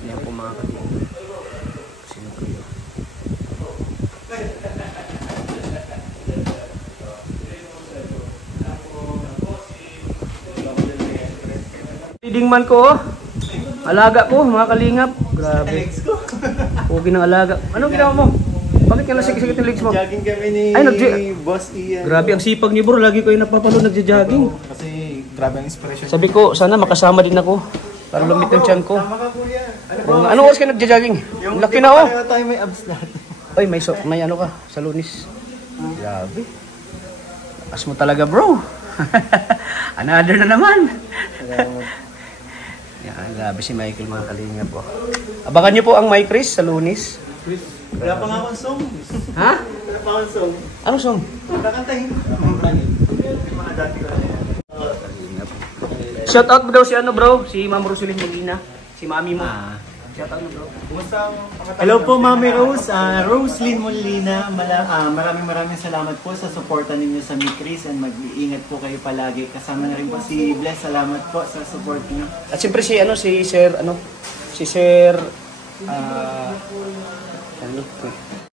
Ayan po mga kalingap. Siyempre yun. Leading man ko, alaga ko mga kalingap. Grabe. Huwag ng alaga. Ano ginawa mo? Bakit ka nasikisik yung legs mo? Jogging kami ni Boss Ian. Grabe ang sipag ni bro. Lagi ko yung napapanood nagja-jogging. Kasi grabe ang inspiration. Sabi ko, sana makasama din ako. Para lumit yung tiyan ko. Tama ka kuya. Anong oras ka nagja-jogging? Laki na oh. Pareho tayo may abs lahat. Oy, may ano ka sa Lunis. Grabe. Lakas mo talaga bro. Another na naman. Yan, grabe si Michael mga kalingap po. Abangan niyo po ang My Chris sa Lunis. Wala pa nga akong song. Ha? Wala pa akong song. Anong song? Kakantahin. Mga dati ko. Shout out mo daw si ano bro, si Ma'am Roselyn Molina, si mami mo. Shout out mo bro. Hello po Mami Rose, Roselyn Molina. Maraming salamat po sa suporta ninyo sa Mikris and mag-iingat po kayo palagi. Kasama na rin po si Bless, salamat po sa support niyo. At siyempre si Sir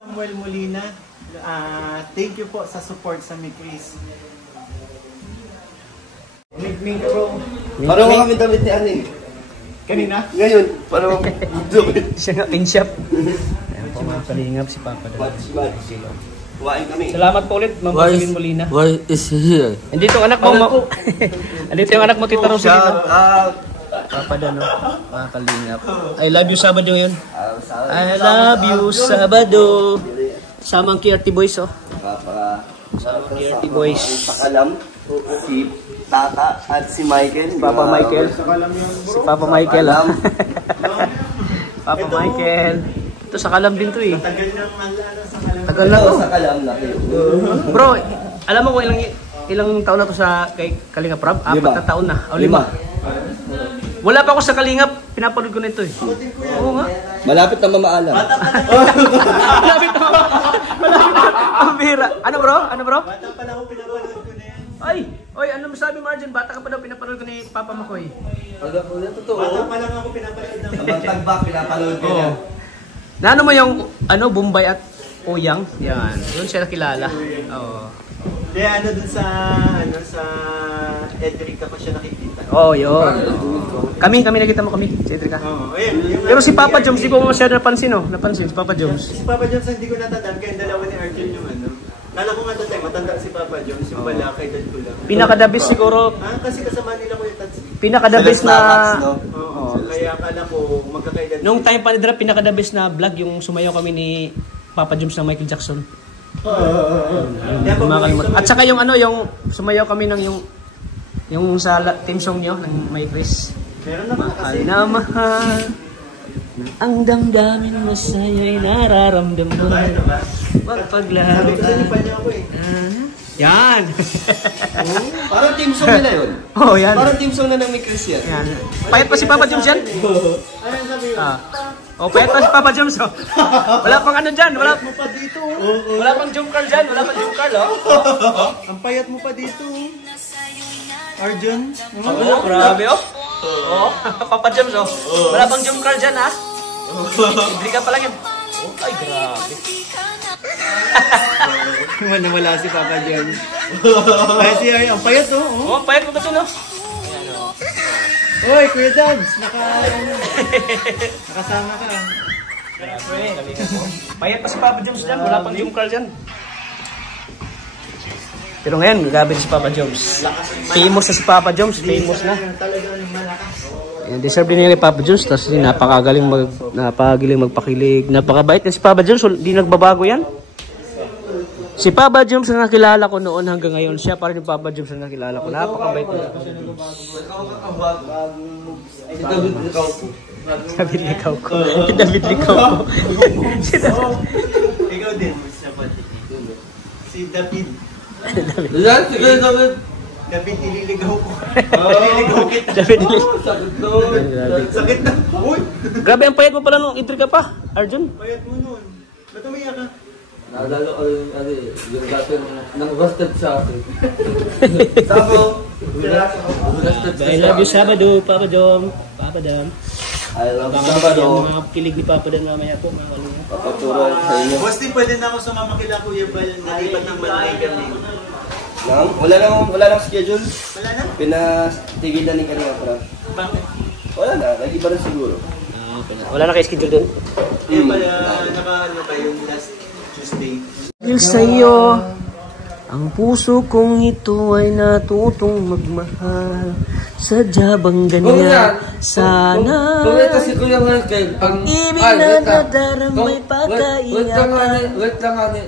Samuel Molina, thank you po sa support sa Mikris. Ming bro. Parang kami damit ni Ani. Kanina? Ngayon, parang damit. Siya nga pin shop. Ayan po mga kalingap si Papa daw. Kuhain kami. Salamat po ulit Ma'am Roselyn Molina. Why is he here? Andito ang anak mo. Andito yung anak mo Tita Roselyn. Shout Papa Dano, mga kalingap. I love you Sabado yun. I love you Sabado. Samang Kirti Boys oh. Samang Kirti Boys. Pakalam, si Tata at si Michael. Papa Michael. Si Papa Michael ah. Papa Michael. Ito sa Kalam din to eh. Tagal na sa kalam. Tagal na to. Sa Kalam na kayo. Bro, alam mo kung ilang taon na to sa kay Kalingap Rob? 4 na taon na. O 5. Wala pa ako sa Kalingap. Pinapanood ko na ito eh. Oo nga. Malapit na mamaalam. Malapit na. Ang bira. Ano bro? Bata pa lang ako pinapanood ko na yan. Oy, ano masabi Margin? Bata ka pa daw pinapanood ko ni Papa Makoy. Totoo. Bata pa lang ako pinapanood ng Abang tagbak, pinapanood ko na. Naano mo yung Bombay at Oyang? Yan. Doon siya nakilala. Oo. Hindi, dun sa Edrica ko siya nakikita. Oh, yun. Kami nakita mo kami. Si Edrica. Oo, ayun. Pero si Papa Joms, di ko masyado napansin oh. Napansin si Papa Joms. Si Papa Jones, hindi ko natatandaan kaya dalawa ni Arjun yung ano. Kala ko nga tatay, matanda si Papa Jones, yung balakay dad ko lang. Pinakadabis siguro. Kasi kasama nila ko yung Tatsy. Pinakadabis na... Oo, kaya akala ko magkakaedad. Nung time pa ni Dra, pinakadabis na vlog yung sumayaw kami ni Papa Joms ng Michael Jackson. At saka yung yung sumayaw kami ng yung sa team song nyo ng My Chris. Meron naman kasi. Mahal na mahal. Ang damdamin mo sa'yo'y nararamdaman. Magpaglaro ka. Yan! Parang team song nila yun. Oh, yan. Parang team song na ng Mikris yan. Yan. Payat pa si Papa Joms yan? Ano sabi yun? Oh, payat pa si Papa Joms oh. Wala pang ano dyan. Wala mo pa dito. Wala pang jump car dyan. Wala pang jump car oh. Ang payat mo pa dito. Arjun. Oh, grabe oh. Oh, Papa Joms oh. Wala pang jump car dyan ha. Hindi ka pa lang yun. Ay, grabe. Wala si Papa Jones. Ay, si Ari, ang payat oh. Oh, payat mo ba ito no? Hoy, Kuya Dabs, nakasama ka. Payat pa si Papa Joms dyan. Wala pang jump car dyan. Pero ngayon, grabe si Papa Joms. Famous na si Papa Joms. Famous na. Talagang malakas. Deserve din ni Papa Jones. Tapos napakagaling magpakilig. Napakabait na si Papa Jones. Hindi nagbabago yan. Si Papa Jones na nakilala ko noon hanggang ngayon. Siya pa rin yung Papa Jones na nakilala ko. Napakabait na. David Licao po. David Licao ko. David Licao ko. Ikaw din. Si David. David. David, ililigaw ko. Ililigaw kita. David Licao. Sakit na. Uy! Grabe, ang payat mo pala nung entry ka pa, Arjun. Payat mo nun. Ba't umiyak ka? Naalala ko yung dati nang busted sa akin. Sabo! I love you Sabado, Papa Dom. Papa Dom. I love Abangan Sabado. yung mga kilig ni Papa Dan mamaya po, mga kalingap. Papaturo ako sa inyo. Boss, di pwede na ako sumama kila Kuya Bal. Nalipat ng balay kami. Wala nang schedule. Wala na? Pinatigilan ni Kalinga Prab. Bakit? Wala na, lagi pa rin siguro. Wala na kayo schedule doon? Hindi pala naka-ano kayo last Tuesday. Dahil sa'yo, ang puso kong ito ay natutong magmahal. Sadya bang ganyan? Sana Kung ito si Kuya Michael, ang... ibig na nadaramay pagkaiyakan. Wait lang, ani.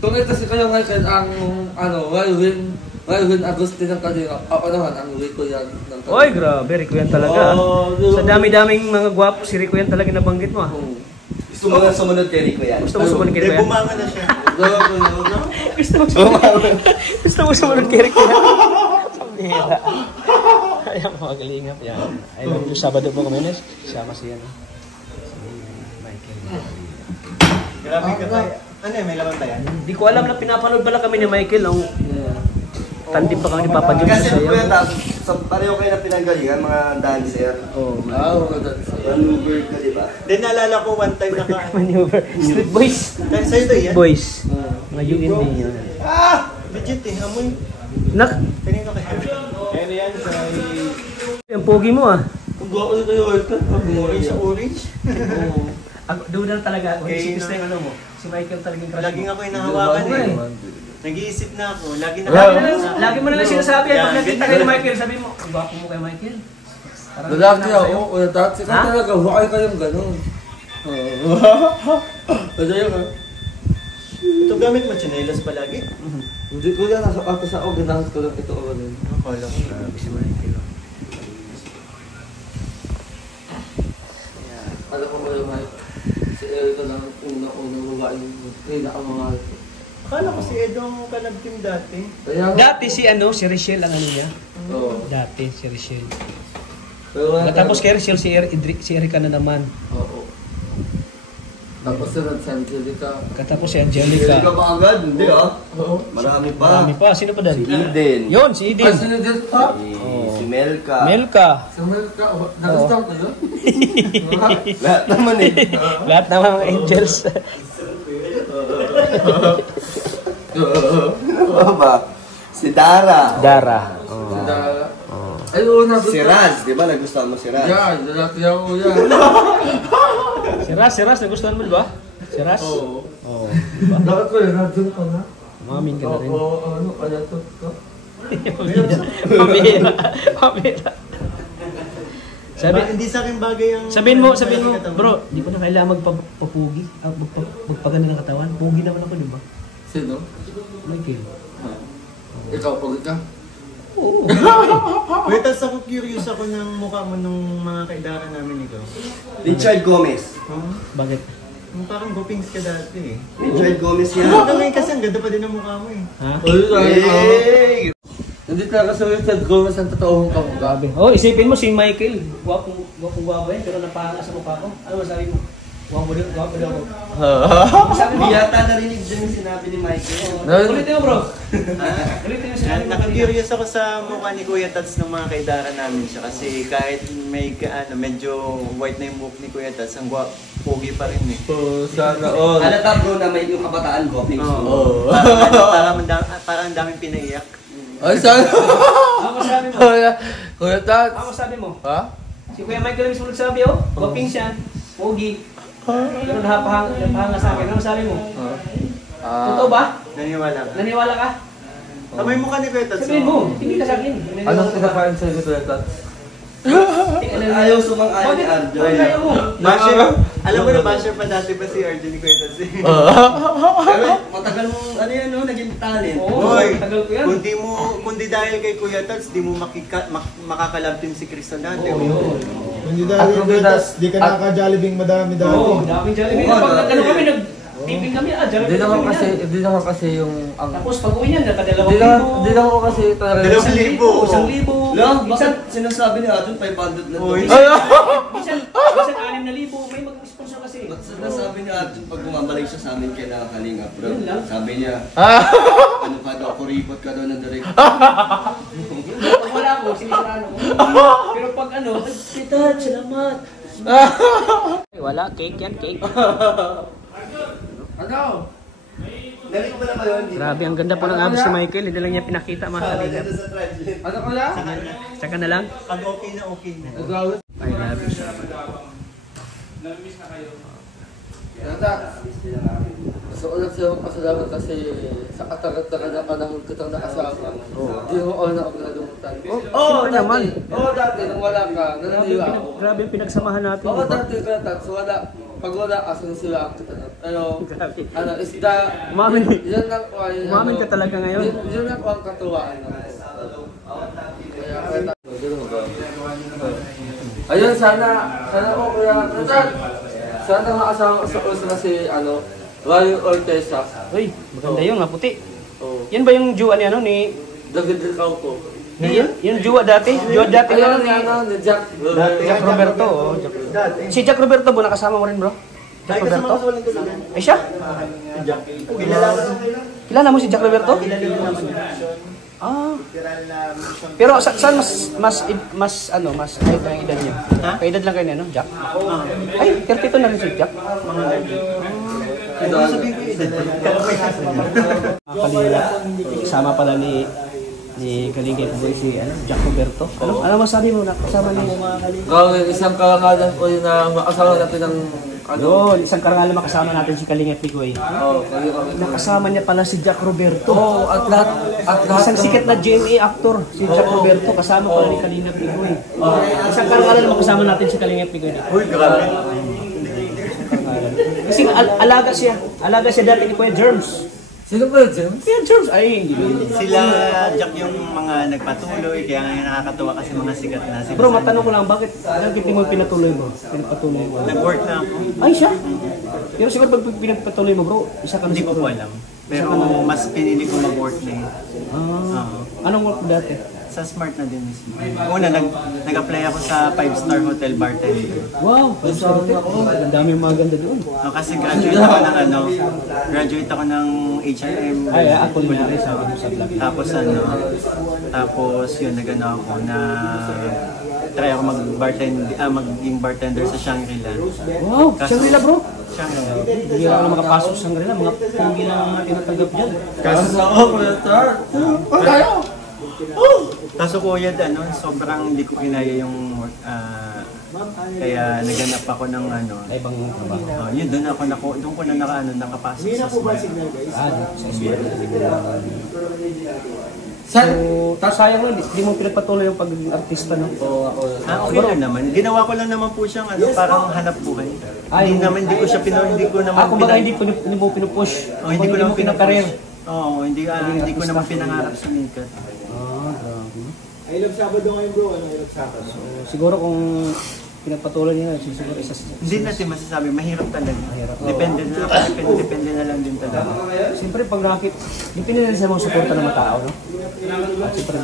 Kung ito si Kuya Michael, ang, Wylwin Agustin ng Kalinga, ako naman, ang Rico yan ng Kalinga. Oy, grabe, Rico yan talaga. Sa dami-daming mga gwapo, si Rico yan talaga nabanggit mo ah. Gusto mo nga sumunod kay Rico yan? Gusto mo sumunod kay Rico yan? Bumanga na siya. Gusto mo sumunod kay Rico yan? Pambihira. Ayan mga kalingap. Yan. Ay, yung Sabado po kami, sama siya. No? Si Michael. Grabe ka tayo. Ano may laman tayo? Hindi ko alam na pinapanood pala kami ni Michael. Ang tandim pa kami ni Papa Jun Kasi sa Kuya sayaw. Tab, pareho kayo na pinanggalingan, mga dancer. Oh, Maneuver ka, di ba? Then naalala ko one time maneuver. Street Boys. Dahil sa'yo to yan? Boys. Mga UND yun. Legit eh, amoy. Nak, Kanino kayo? Ano yan sa... ang pogi mo ah. Kung gawa ko na kayo, Orange sa orange? Doon na talaga ako. Okay, Si Gusto yung ano mo. Si Michael talagang crush Laging mo. ako yung nahawakan Diba? eh. Nag-iisip na ako. Lagi mo na lang sinasabi. Pag nakita kayo ni Michael, sabi mo, ang gwapo mo kay Michael. Parang Lalaki hindi na ako, Kuya Tat. Sika Ha? talaga, wakay kayong gano'n. Madaya ka. Ito gamit mo, chinelas palagi? Hindi ko yan, nasa atas ako, ginahas ko lang ito ako rin. Akala ko. Grabe si Michael. Alam ko ba yung Mike? Si Erica lang ang unang babae yung pinakamahal. Akala ko si Edo ang kalab team dati. Kaya nga, Dati si Richelle ang ano niya. oo. Dati si Richelle. Pero wala Tapos tayo- kay Richelle si Erica na naman. Oo. Tapos sunod si Angelica. Katapos si Hindi Angelica. ka ba agad? Hindi ah. Oo. Marami pa. Marami pa. Sino pa Si doon? Eden. Yun, si Ah, Eden. sinunod pa? Si Melka. Melka. Samuel ka, nagustuhan ko yun? Lahat naman eh. Lahat ng mga angels. Ano ba? Si Dara. Dara. Ay, oo, nagustuhan. Si Raz. Di ba nagustuhan mo si Raz? Yan, lalaki ako yan. Si Raz, nagustuhan mo, di ba? Si Raz? Oo. Oo. Bakit ko yun? Nandun ka na? Mamin ka na rin. Oo, ano, kaya to ka? Pamira. Sabi, Hindi sa akin bagay ang... sabihin mo, bro, di ko na kailangan magpapugi, magpaganda ng katawan. Pugi naman ako, di ba? Sino? Michael. Ikaw, pag ka? Oo. Wait, tas ako curious ako ng mukha mo nung mga kaidara namin ikaw. Richard Gomez. Bakit? Yung parang gupings ka dati eh. Richard Gomez yan. Hanggang ngayon kasi ang ganda pa din ang mukha mo eh. Ha? Hey! Hindi talaga sa Richard Gomez ang totoong kamukha. Oh, isipin mo si Michael. Gwapo yan, pero napahanga sa mukha ko. Ano masabi mo? Gwapo din ako. Sabi mo? Hindi yata narinig din yung sinabi ni Michael. Ulitin mo, bro. Ulitin mo sinabi mo. Nakakurious ako sa mukha ni Kuya Tats ng mga kaidara namin siya kasi kahit may medyo white na yung buhok ni Kuya Tats, ang pogi pa rin eh. Oh, sana all. Halata bro na may yung kabataan gopings. Oo. Parang ang daming pinaiyak. Ay, sana. Ano masabi mo? Kuya Tats. Ano masabi mo? Ha? Si Kuya Michael mismo nagsabi, oh. Gwaping siya. Pogi. Pero napahanga sa akin. Ano masabi mo? Totoo ba? Naniwala ka. Naniwala ka? Kamay mo ka ni Kuya Tats. Sabihin mo. Hindi ka sa akin. Anong pinakain sa'yo ni Kuya Tats? Ayaw sumang-ayon ni Arjo. Bakit ayaw mo? Basher, alam mo na basher pa dati pa si Arjo ni Kuya Tats eh. Pero matagal mong ano yan no, naging talent. Oo, Hoy, tagal ko yan. kundi dahil kay Kuya Tats, di mo makakalab team si Cristo dati. Oo, yun. Hindi dahil di ka nakaka-jollibing madami dati. Oo, daming Jollibee. Kapag ano kami, nag-tipping kami, Jollibee Hindi naman kasi yung... Tapos pag uwi niyan, nakadalawang Hindi lang ako kasi talaga... 2,000. 1,000. Lang, bakit sinasabi ni Arjo 500 na to? Oy. Minsan 6,000. May mag-sponsor kasi. Ba't sinasabi ni Arjo pag bumabalik siya sa amin kay Nakalinga bro? Yun lang. Sabi niya, ano ka daw, kuripot ka daw ng direct. Pag wala ko, sinisiraan ako. Pero pag ano, Dad, salamat. Wala, cake yan, cake. Ano? Nalik mo na kayo? Grabe, ang ganda po ng abs ni Michael. Hindi lang niya pinakita mga kalingap. Ano ko lang? Saka na lang. Pag okay na, okay na. Ay, grabe siya. So, ulang siya magpasalamat kasi sa katagal-tagal na panahon kitang nakasama. Di mo ako na nakalimutan. Oo, naman. Dati, nung wala ka, nananiwa ako. Grabe yung pinagsamahan natin. Oo, dati ka so wala. Pag wala ka, sinisiwa ako kita. Pero, isda, Umamin. yun lang ko ay, Umamin ka talaga ngayon. Yun lang ko ang katuwaan. Ayun, sana po kuya, sana makasama sa uso na si, Ryan Ortesa. Uy, maganda yun, maputi. Oo. Yan ba yung juwa ni ano ni... David Ricauto. Yung juwa dati? Juwa dati Ayun, ni... ni Jack. Jack Roberto. Oh, si Jack Roberto ba nakasama mo rin, bro? Jack Roberto? Ay siya? Kilala mo si Jack Roberto? Ah. Pero saan mas kahit ang edad niya? Kaedad lang kayo niya, no, Jack? Ay, 32 na rin si Jack. Kalingap. Kasama pala ni Kalingap po si Jack Roberto. Ano masabi mo na kasama ni Isang karangalan po yun na makasama natin ng isang karangalan makasama natin si Kalingap Picoy. Nakasama niya pala si Jack Roberto. at lahat Isang sikat na GMA actor, si Jack Roberto, kasama pala ni Kalingap Picoy. Isang karangalan makasama natin si Kalingap Picoy. Uy, grabe. Kasi alaga siya dati ni Kuya Germs. Sino ba yun, James? Kuya Germs, ay hindi. Sila, Jack, yung mga nagpatuloy, kaya nga nakakatuwa kasi mga sikat na sila. Bro, matanong ko lang, bakit mo pinatuloy mo? Pinagpatuloy mo? Nag-work na ako. Ay, siya? Pero siguro pag pinagpatuloy mo, bro, isa ka na Hindi ko po alam. Pero mas pinili ko mag-work na yun. Anong work mo dati? Sa Smart na din mismo. Una, nag-apply ako sa 5-star hotel bartender. Wow, sorry ako. Ang dami yung mga ganda doon. Kasi graduate ako ng H&M. Ay, ako rin sa vlog. Tapos yun, nagano ako na try ako maging bartender sa Shangri-La. Wow, Shangri-La, bro? Shangri-La. Hindi ako na makapasok sa Shangri-La. Mga pugi lang ang tinatanggap dyan. Kaso kuya, sobrang hindi ko kinaya yung work. Kaya naganap ako ng Ibang trabaho. yun, doon ko na nakapasok sa Smart. So, sayang lang, di mo pinagpatuloy yung pagiging artista, no? Okay lang naman. Ginawa ko lang naman po siyang parang hanap buhay. Hindi ko naman kumbaga hindi mo pinupush. hindi ko naman pinakareer. Oo, hindi ko naman pinangarap sumikat. Grabe. I love Sabado ngayon bro, I love Sabado. So, siguro kung pinagpatuloy niya, siguro isa. Hindi natin masasabi, mahirap talaga. Depende na lang din talaga. Siyempre pag depende na sa mga suporta ng mga tao, no? At siyempre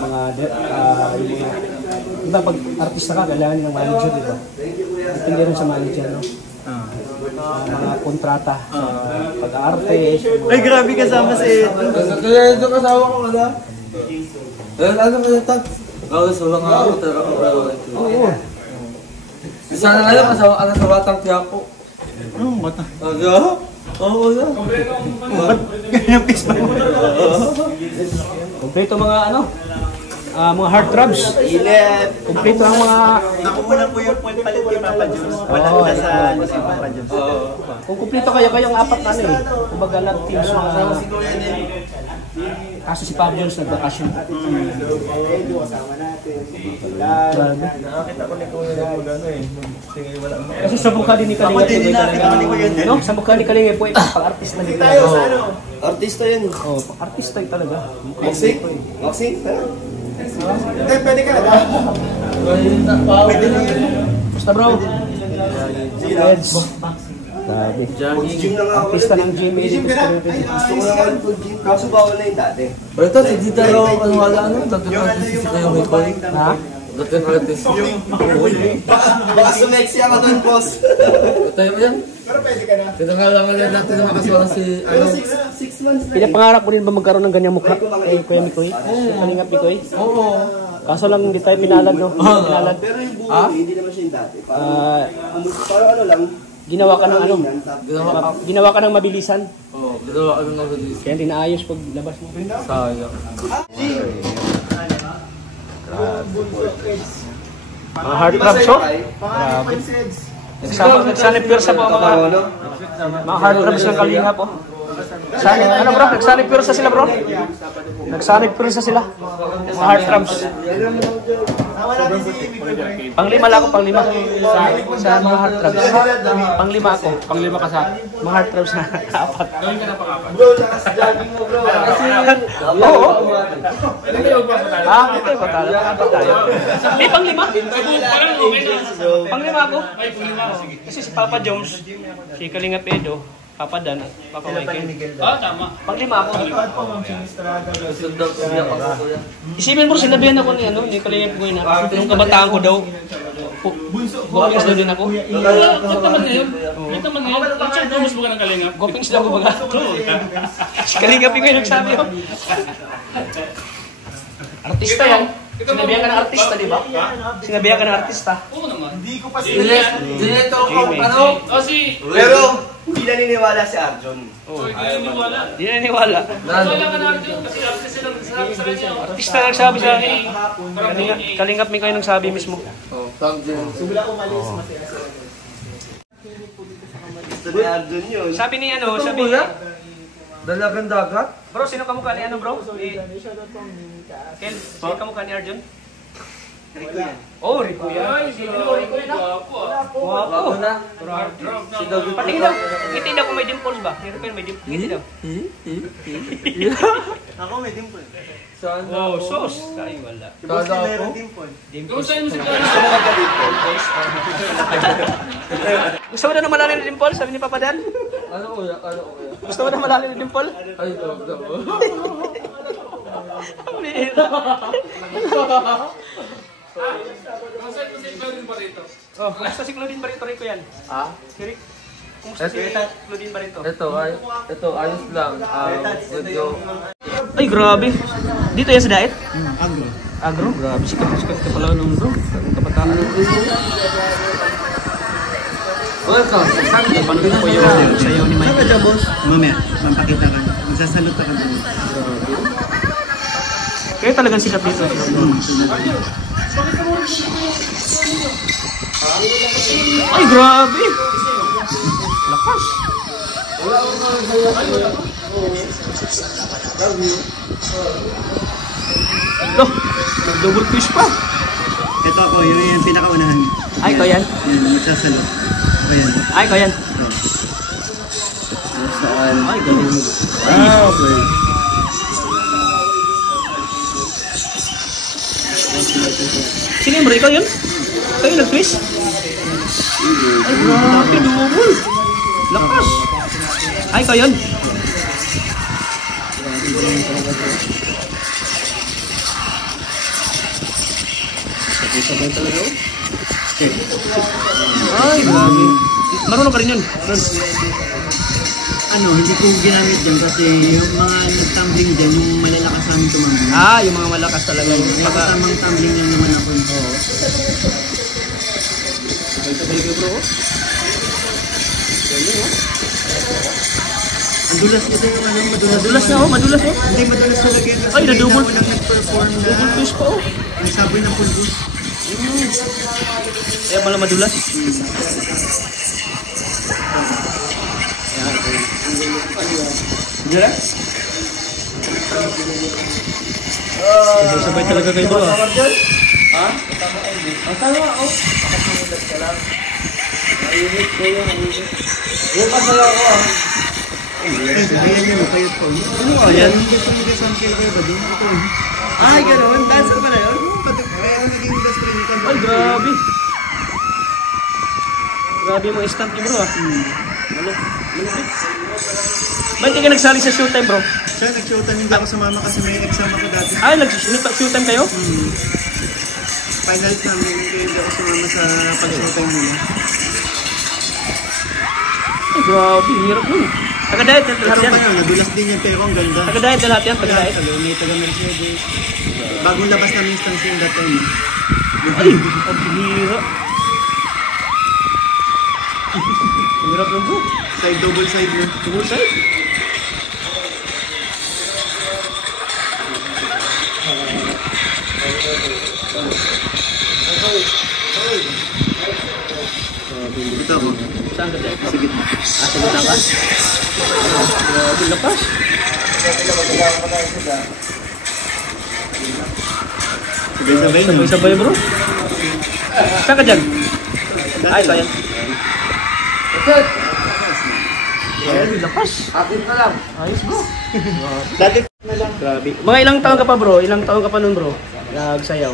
iba pag artista ka, kailangan ng manager, di ba? Depende rin sa manager, no? Mga kontrata, pag-aarte. Ay, grabe kasama si Ed. Kaya ito kasama ko ka na. Ano ka yung tag? Sa mga utara ko. Oo. Sana nga lang kasama ka na sa Batang Quiapo. Bata. Oo na. Ba't ganyan yung Facebook mo? Kompleto mga mga heartthrobs. Kompleto ang mga... Nakuha po yung palit kay Papa Jones. Wala na sa si Papa Jones. Kung kompleto kayong apat na kumbaga lahat teams mga... Kaso si Papa Jones nagbakasyon. Kasama natin. Nakakita ko ni Kuya magano eh. Sige, wala mo. Kasi sa mukha din ni Kalinga. Ako din nakita ko ni Kuya din. No? Sa mukha ni Kalinga po, pag-artista din. Tayo sa Artista yan. Oh, pag-artista talaga. Boxing? Boxing? Hindi, pwede ka na. Pwede na yun. Basta bro. Reds. Grabe. Gym na nga ako. Artista ng gym. Gym ka na. Gusto ko na nga mag-gym. Kaso bawal na yung dati. Pero ito, si Dita raw, wala dating artist si kayo may koy. Ha? Dating artist. Baka sumexy ako doon, boss. Tayo mo yan? Pero pwede ka na. Tinangalangan yan natin na makasama si, Pero 6 months na. Pinapangarap mo rin ba magkaroon ng ganyang mukha? Kay Kuya Mikoy? Kalingap Mikoy? Oo. Kaso lang hindi tayo pinalad, no? Pinalad. Pero yung buhay, hindi naman siya yung dati. Parang ano lang, Ginawa ka ng ano? Ginawa ka ng mabilisan. Oo, ginawa ka ng mabilis. Kaya hindi naayos pag labas mo. Sayang. Mga hard crabs, oh. Grabe. Nagsanip pwersa po ang mga hard crabs ng Kalinga po. Ano bro? Nagsanip pwersa sila bro? Nagsanip pwersa sila. Mga hard crabs. Panglima lang ako, panglima. Sa mga hard crabs. Panglima ako. Panglima ka sa mga hard crabs na apat. bro, lakas jogging mo bro. Oo. Ito yung patalo. Apat tayo. Eh, panglima. Panglima ako. Kasi si Papa Jones, si Kalinga Pedro, Papa Dan, at Papa Michael. Tama. Panglima ako. Isipin mo, sinabihan ako ni Kalinga Pedro na nung kabataan ko daw, gopings daw din ako. Ba't naman ngayon? Ba't naman ngayon? Saan daw mas buka ng Kalinga? Gopings daw ko baga. Si Kalinga Pedro yung nagsabi ko. Artista yan. Sinabihan ka ng artista, di ba? Sinabihan ka ng artista. Oo naman. Hindi ko pa Dineto ko, ano? Kasi, Pero, hindi naniniwala si Arjon. hindi naniniwala. Di na naniwala. Wala ka na rin kasi artist sila nagsasabi sa kanya. Artista nagsabi sa akin. Kalingap mi kayo nagsabi mismo. Oh, thank you. Gusto ni Arjon yun. Sabi ni sabi Kuya? Dalagang dagat? bro, sino kamukha ni bro? Kel, sino kamukha ni Arjun? Oh, Rico yan. Sino Rico yan? Wow. na? Patingin daw. Ngiti daw kung may dimples ba? Si Rico may dimples. Ngiti daw. Ako may dimple. Saan Oh, sos. Ay, wala. Si Boss Lee meron dimple. Kamusta yung si Kuya? Gusto mo na malalim na dimple? Sabi ni Papa Dan. Ano kuya? Ano kuya? Gusto mo na malalim na dimple? Ay, ito. Kamusta yung si Claudine Barreto? Oh, kumusta si Claudine Barreto, Rico yan? Ah? Si Rick? Kumusta si Claudine Barreto? Ito, ayos lang. Medyo... Ay, grabe. Dito yan sa diet? Agro. Agro? Grabe. Sikat ka pala nung bro. Kabataan. Welcome. Paano po yung sayo ni Mike? Saan ka dyan, boss? Mamaya, mampakita ka. Magsasalot ka dun. Kaya talagang sikat dito. Ay, grabe. Lakas. Ito, nag-double fish pa. Ito ako, yun yung pinakaunahan. Ay, ko yan. Yan, magsasalot. Ayan. Ay, ko yan. Saan? Ay, galing. Okay. Sino yung bro? Ikaw yun? Ikaw yung nag-twist? Ay, grabe, double. Lakas. Ay, ikaw yun? Sabay talaga, oh. Ay, grabe. Marunong ka rin yun. Ano, hindi ko ginamit dyan kasi yung mga nag-tumbling dyan, yung malalakas sa amin tumambling. Ah, yung mga malakas talaga. Yung May kasamang tumbling lang naman ako. Oo. sabay ka bro. Ang dulas ito yung ano, madulas. Madulas na oh, madulas oh. Hindi madulas talaga yun. Ay, na-double. Kasi hindi nag-perform na Double twist pa oh. ang saboy ng pulbus. Kaya pala madulas. Diyan? Sabay talaga kayo bro ah. Ha? Ang tama ako. Yung kasaya ko ah. Ayan yun, kayot po. Ano ka yan? Hindi ko yung isang kilo kayo ba doon? Ito eh. Ay, gano'n? Dancer pala yun? Kaya naging best friend ka. Ay, grabe. Grabe yung mga stunt niyo bro ah. Malupit. Ba't hindi ka nagsali sa showtime bro? Siya, nag-showtime hindi ako sumama kasi may exam ako dati. Ay, nag-showtime kayo? Finals namin, hindi ako sumama sa pag-showtime nila. Ay, grabe. Hirap nun. Taga-diet yan lahat Pero yan. pa yun, nadulas din yan pero ang ganda. Taga-diet yan lahat yan, taga-diet. May taga-Mercedes. Bagong labas namin instansya yung that time. Ay, ang bihira. Ang hirap lang bro. Side, double side mo. Double side. Dito ako. Saan ka dyan? Sige. Sa gitna ka? Grabe, lakas. Sabay-sabay no? Sabay-sabay bro. Saan ka dyan? Ay, ito yan. Set! Grabe, lakas. Atin na lang. Ayos bro. Dati na lang. Grabe. Mga ilang taon ka pa bro? Ilang taon ka pa nun bro? Nagsayaw.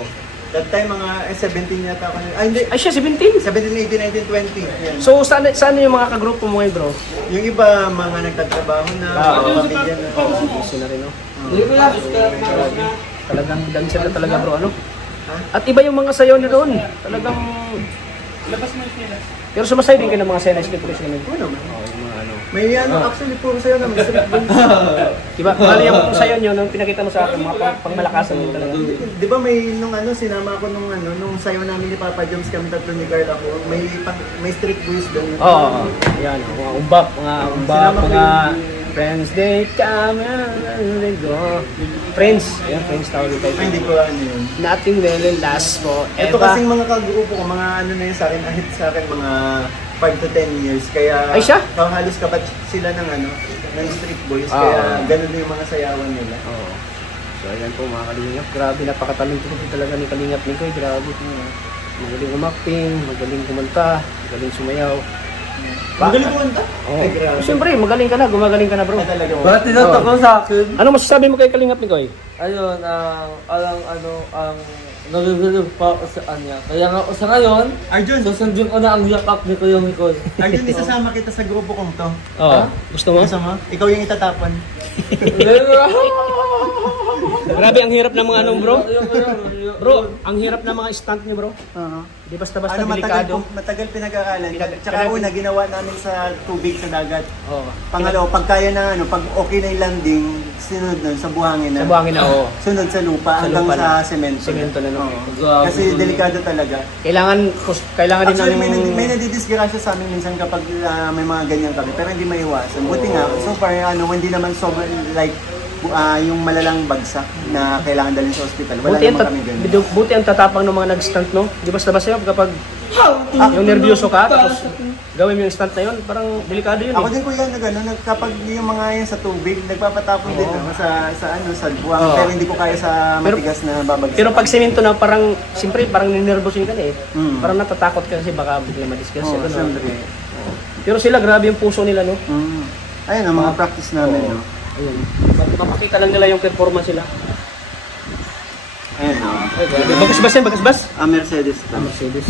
That time mga 17 yata ako. Ay hindi. Ay siya, 17. 17, 18, 19, 20. Yan. So, saan yung mga kagrupo mo ngayon bro? Yung iba mga nagtatrabaho na, mga pamilya na. Sila rin no? Hindi ko lang. Talagang dancer na talaga bro, ano? At iba yung mga sayaw niyo doon. Talagang... Pero sumasay din kayo ng mga sena skate race naman. Oo naman. Yung mga ano. May actually puro sa'yo naman. Diba? Bali yung sayaw niyo nung pinakita mo sa akin, mga pangmalakasan din talaga. Di ba may nung sinama ko nung sayo namin ni Papa Joms kami tatlo ni Carl ako, may street boys doon. Oo. Yan, mga umbap, mga friends they come and they go. Friends. Ayan, friends tawag tayo. Ay, hindi ko ano yun. Nothing will last forever. Ito kasing mga kagrupo ko, mga ano na yun sa akin, ahit sa akin mga 5 to 10 years. Kaya Ay, siya? halos kabat sila ng ng street boys. Ah. Kaya ganun yung mga sayawan nila. Oo. So ayan po mga kalingap. Grabe, napakatalento ko talaga ni Kalingap Nikoy. Grabe. Magaling umakting, magaling kumanta, magaling sumayaw. Magaling kumanta? Oo. Ay, grabe. Siyempre, magaling ka na, gumagaling ka na bro. Ay, talaga. Bakit tinatak ko sa akin? Ano masasabi mo kay Kalingap Nikoy? Ayun, nag-review pa ako sa kanya. Kaya nga sa ngayon, Arjun, susundin ko na ang yakap ni Kuya Mikoy. Arjun, isasama kita sa grupo kong to. Oo. Gusto mo? Gusto mo? Ikaw yung itatapon. Grabe, ang hirap ng mga anong bro. Bro, ang hirap ng mga stunt niyo bro. Di basta-basta delikado. Matagal pinag-aaralan. Tsaka una, ginawa namin sa tubig sa dagat. Oo. Pangalawa, pag kaya na pag okay na yung landing, sunod nun sa buhangin na. Sa buhangin na, oo. Sunod sa lupa, Sa hanggang lupa sa na. semento. Semento na, no? Grabe. Kasi delikado talaga. Kailangan din Actually, ng... may nadidisgrasya sa amin minsan kapag may mga ganyan kami. Pero hindi maiwasan. Buti nga, so far, hindi naman sobrang like yung malalang bagsak na kailangan dalhin sa ospital. Wala naman kami ganyan. Buti ang tatapang ng mga nag-stunt, no? Di basta-basta yun kapag yung nervyoso ka, tapos gawin mo yung stunt na yun, parang delikado yun. Ako din kuya na gano'n, kapag yung mga yan sa tubig, nagpapatapon din ako sa buwang, pero hindi ko kaya sa matigas na babagsak. Pero pag semento na parang, siyempre parang ninervosin ka na eh. Mm. Parang natatakot ka kasi baka bigla madiscuss. Oo, siyempre. Pero sila, grabe yung puso nila, no? Ayun ang mga practice namin, no? Ayun. Mapakita lang nila yung performance sila. Ayun, no? Bagas-bas yan, bagas-bas. Mercedes to. Mercedes.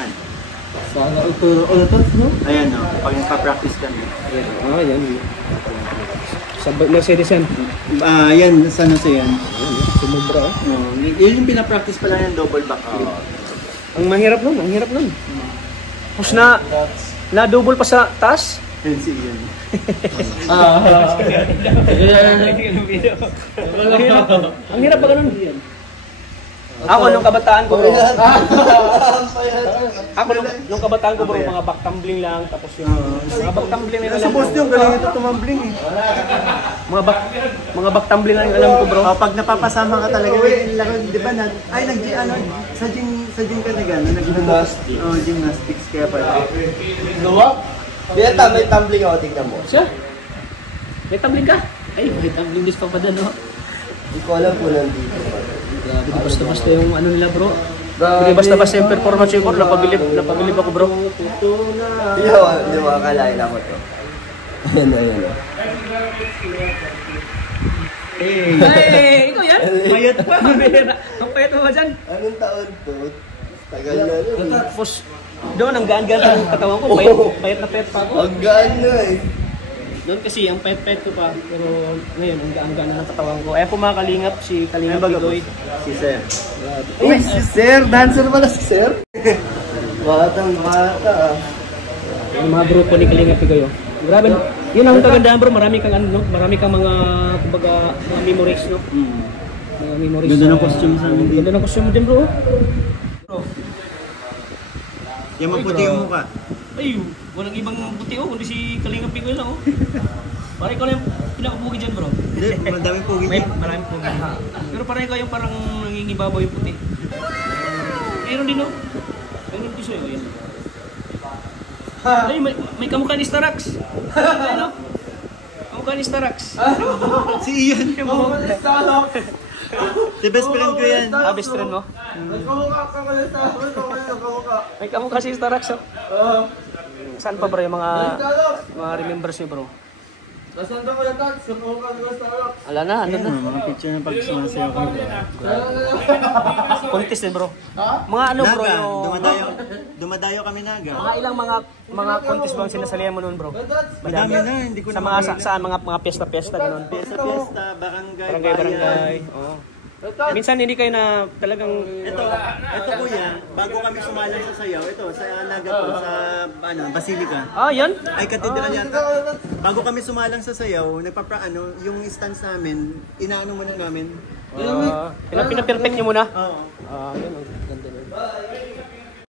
Ayun. Sana ito ulit, no? Ayun, no? Pag nagpa-practice kami. Ah, yan. Sa Mercedes yan. Yan, sa ano sa yan? Sumubra, oh. Yun yung pinapractice pala yung double backflip. Ang mahirap nun, ang hirap nun. Tapos na-double pa sa taas. Yun si Ian. Ang hirap ba ganun? Ako nung kabataan ko bro. Ako nung kabataan ko bro, mga back tumbling lang, tapos yung mga back tumbling lang Sa alam boss ko. niyo, galing ito tumambling eh. Mga back tumbling lang alam ko bro. Pag napapasama ka talaga, laro, di ba sa gym ka na gano'n, Gymnastics. Gymnastics, kaya pala. Luwak? Kaya may tumbling ako, tignan mo. Siya? May tumbling ka? Ay, may tumbling disc pa pa dyan, no? Hindi ko alam kung nandito. Grabe, di basta-basta yung ano nila bro. Hindi basta-basta yung performance yung bro, napabilib ako bro. Hindi mo akalain ako to. Ayan. Hey, ikaw yan? Mayat pa. Ang payat mo ba dyan? Anong taon to? Tagal na rin. Tapos, doon ang gaan-gaan ng katawan ko, payat na payat pa ako. Ang gaan na eh. Doon kasi, ang payat-payat ko pa, pero ngayon, ang gaan-gaan na ng katawan ko. Ayan po mga kalingap, si Kalingap Pidoy. Si Sir. Uy, si Sir! Dancer pala si Sir! Batang bata ah. Yung mga grupo ni Kalingap Pidoy. Grabe, Yun ang kagandahan bro, marami kang ano, no? Marami kang mga kumbaga mga memories, no? Mga memories. Ganda ng costume sa amin dito. Ganda ng costume din bro. Bro. Yan maputi yung mukha. Ay, walang ibang puti oh, kundi si Kalingap Miguel lang oh. Parang ikaw lang yung pinakapugi dyan bro. Hindi, madaming pogi May dyan. maraming pugi. Pero parang ikaw yung parang nangingibabaw yung puti. Meron din oh. Meron din sa'yo yun. Ay, may kamukha ni Starax. Ano? Kamukha ni Starax. Si Ian. Si best friend ko yan. Ah, best friend mo? May kamukha si Starax oh. Saan pa bro yung mga remembers niyo bro? Nasaan ka kuya Tats? Kamukha ko sa Starbucks. Ala na, ano Ayan na. mga picture ng pag sumasayaw ko. Contest din bro. Mga ano bro Naga, yung... dumadayo kami naga. Mga ilang mga contest ba ang sinasalihan mo noon bro? Madami na, hindi ko Sa na mga mabilang. saan mga piyesta ganun. Piyesta, barangay, Barangay. Oo. Minsan hindi kayo na talagang Ito kuya, bago kami sumalang sa sayaw, ito sa Naga po, sa Basilica. yan. Ay, katedral yata. Bago kami sumalang sa sayaw, yung stance namin, inaano muna namin. Pinaperfect niyo muna. Oo. Yun.